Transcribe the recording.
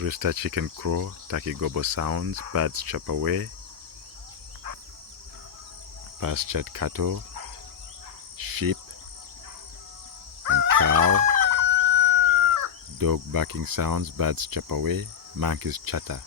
Rooster chicken crow, takigobo sounds, birds chop away, pastured cattle, sheep and cow, dog barking sounds, birds chop away, monkeys chatter.